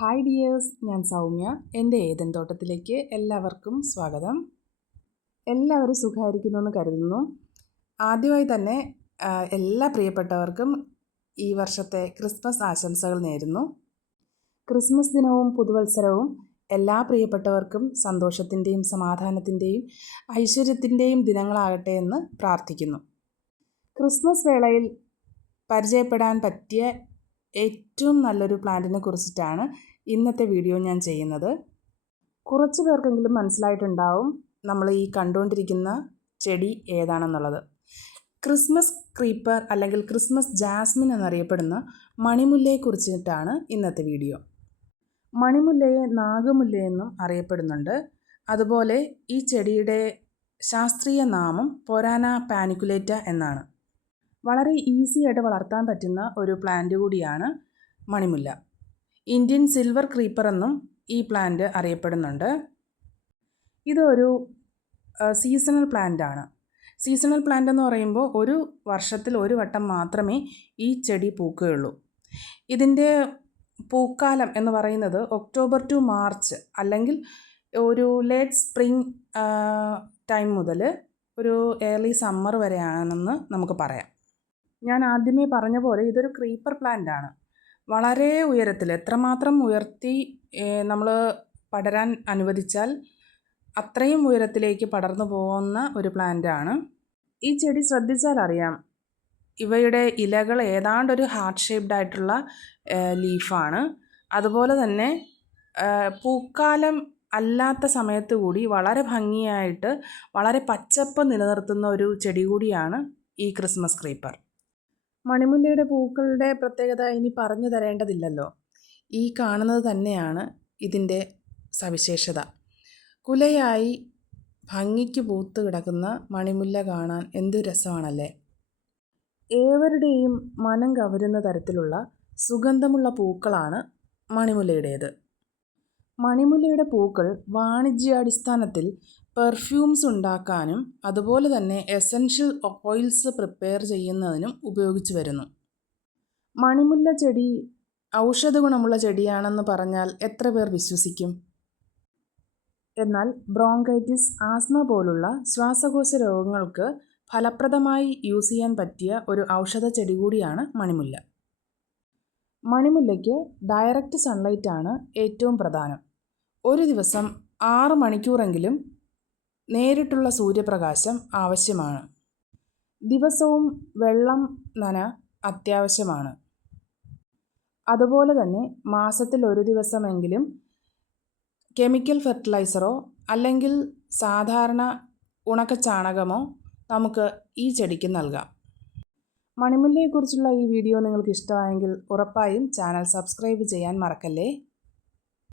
Hi dears, ഞാൻ സൗമ്യ. എൻ്റെ Eden തോട്ടത്തിലേക്ക് എല്ലാവർക്കും സ്വാഗതം. എല്ലാവരും സുഖമായിരിക്കുന്നു എന്ന് കരുതുന്നു. ആദ്യമായി തന്നെ എല്ലാ പ്രിയപ്പെട്ടവർക്കും ഈ വർഷത്തെ ക്രിസ്മസ് ആശംസകൾ നേരുന്നു. ക്രിസ്മസ് ദിനവും പുതുവത്സരവും എല്ലാ പ്രിയപ്പെട്ടവർക്കും സന്തോഷത്തിൻ്റെയും സമാധാനത്തിൻ്റെയും ഐശ്വര്യത്തിൻ്റെയും ദിനങ്ങളാകട്ടെ എന്ന് പ്രാർത്ഥിക്കുന്നു. ക്രിസ്മസ് വേളയിൽ പരിചയപ്പെടാൻ പറ്റിയ ഏറ്റവും നല്ലൊരു പ്ലാന്റിനെ കുറിച്ചിട്ടാണ് ഇന്നത്തെ വീഡിയോ ഞാൻ ചെയ്യുന്നത്. കുറച്ച് പേർക്കെങ്കിലും മനസ്സിലായിട്ടുണ്ടാവും നമ്മൾ ഈ കണ്ടുകൊണ്ടിരിക്കുന്ന ചെടി ഏതാണെന്നുള്ളത്. ക്രിസ്മസ് ക്രീപ്പർ അല്ലെങ്കിൽ ക്രിസ്മസ് ജാസ്മിൻ എന്നറിയപ്പെടുന്ന മണിമുല്ലയെ കുറിച്ചിട്ടാണ് ഇന്നത്തെ വീഡിയോ. മണിമുല്ലയെ നാഗമുല്ലയെന്നും അറിയപ്പെടുന്നുണ്ട്. അതുപോലെ ഈ ചെടിയുടെ ശാസ്ത്രീയ നാമം പൊരാന പാനിക്കുലേറ്റ എന്നാണ്. വളരെ ഈസി ആയിട്ട് വളർത്താൻ പറ്റുന്ന ഒരു പ്ലാന്റ് കൂടിയാണ് മണിമുല്ല. ഇന്ത്യൻ സിൽവർ ക്രീപ്പർ എന്നും ഈ പ്ലാന്റ് അറിയപ്പെടുന്നുണ്ട്. ഇതൊരു സീസണൽ പ്ലാന്റ് ആണ്. സീസണൽ പ്ലാന്റ് എന്ന് പറയുമ്പോൾ ഒരു വർഷത്തിൽ ഒരു വട്ടം മാത്രമേ ഈ ചെടി പൂക്കുകയുള്ളൂ. ഇതിൻ്റെ പൂക്കാലം എന്ന് പറയുന്നത് ഒക്ടോബർ ടു മാർച്ച് അല്ലെങ്കിൽ ഒരു ലേറ്റ് സ്പ്രിംഗ് ടൈം മുതൽ ഒരു ഏർലി സമ്മർ വരെയാണെന്ന് നമുക്ക് പറയാം. ഞാൻ ആദ്യമേ പറഞ്ഞ പോലെ ഇതൊരു ക്രീപ്പർ പ്ലാന്റ് ആണ്. വളരെ ഉയരത്തിൽ എത്രമാത്രം ഉയർത്തി നമ്മൾ പടരാൻ അനുവദിച്ചാൽ അത്രയും ഉയരത്തിലേക്ക് പടർന്നു പോകുന്ന ഒരു പ്ലാന്റ് ആണ്. ഈ ചെടി ശ്രദ്ധിച്ചാൽ അറിയാം, ഇവയുടെ ഇലകൾ ഏതാണ്ടൊരു ഹാർട്ട് ഷേപ്ഡ് ആയിട്ടുള്ള ലീഫാണ്. അതുപോലെ തന്നെ പൂക്കാലം അല്ലാത്ത സമയത്ത് കൂടി വളരെ ഭംഗിയായിട്ട് വളരെ പച്ചപ്പ് നിലനിർത്തുന്ന ഒരു ചെടി കൂടിയാണ് ഈ ക്രിസ്മസ് ക്രീപ്പർ. മണിമുല്ലയുടെ പൂക്കളുടെ പ്രത്യേകത ഇനി പറഞ്ഞു തരേണ്ടതില്ലല്ലോ. ഈ കാണുന്നത് തന്നെയാണ് ഇതിൻ്റെ സവിശേഷത. കുലയായി ഭംഗിക്ക് പൂത്ത് കിടക്കുന്ന മണിമുല്ല കാണാൻ എന്തു രസമാണല്ലേ. ഏവരുടെയും മനം കവരുന്ന തരത്തിലുള്ള സുഗന്ധമുള്ള പൂക്കളാണ് മണിമുല്ലയുടേത്. മണിമുല്ലയുടെ പൂക്കൾ വാണിജ്യാടിസ്ഥാനത്തിൽ പെർഫ്യൂംസ് ഉണ്ടാക്കാനും അതുപോലെ തന്നെ എസൻഷ്യൽ ഓയിൽസ് പ്രിപ്പയർ ചെയ്യുന്നതിനും ഉപയോഗിച്ചു വരുന്നു. മണിമുല്ല ചെടി ഔഷധ ഗുണമുള്ള ചെടിയാണെന്ന് പറഞ്ഞാൽ എത്ര പേർ വിശ്വസിക്കും? എന്നാൽ ബ്രോങ്കൈറ്റിസ്, ആസ്മ പോലുള്ള ശ്വാസകോശ രോഗങ്ങൾക്ക് ഫലപ്രദമായി യൂസ് ചെയ്യാൻ പറ്റിയ ഒരു ഔഷധ ചെടി കൂടിയാണ് മണിമുല്ല. മണിമുല്ലയ്ക്ക് ഡയറക്റ്റ് സൺലൈറ്റ് ആണ് ഏറ്റവും പ്രധാനം. ഒരു ദിവസം 6 മണിക്കൂറെങ്കിലും നേരിട്ടുള്ള സൂര്യപ്രകാശം ആവശ്യമാണ്. ദിവസവും വെള്ളം നന അത്യാവശ്യമാണ്. അതുപോലെ തന്നെ മാസത്തിൽ ഒരു ദിവസമെങ്കിലും കെമിക്കൽ ഫെർട്ടിലൈസറോ അല്ലെങ്കിൽ സാധാരണ ഉണക്കച്ചാണകമോ നമുക്ക് ഈ ചെടിക്ക് നൽകാം. മണിമുല്ലയെക്കുറിച്ചുള്ള ഈ വീഡിയോ നിങ്ങൾക്ക് ഇഷ്ടമായെങ്കിൽ ഉറപ്പായും ചാനൽ സബ്സ്ക്രൈബ് ചെയ്യാൻ മറക്കല്ലേ.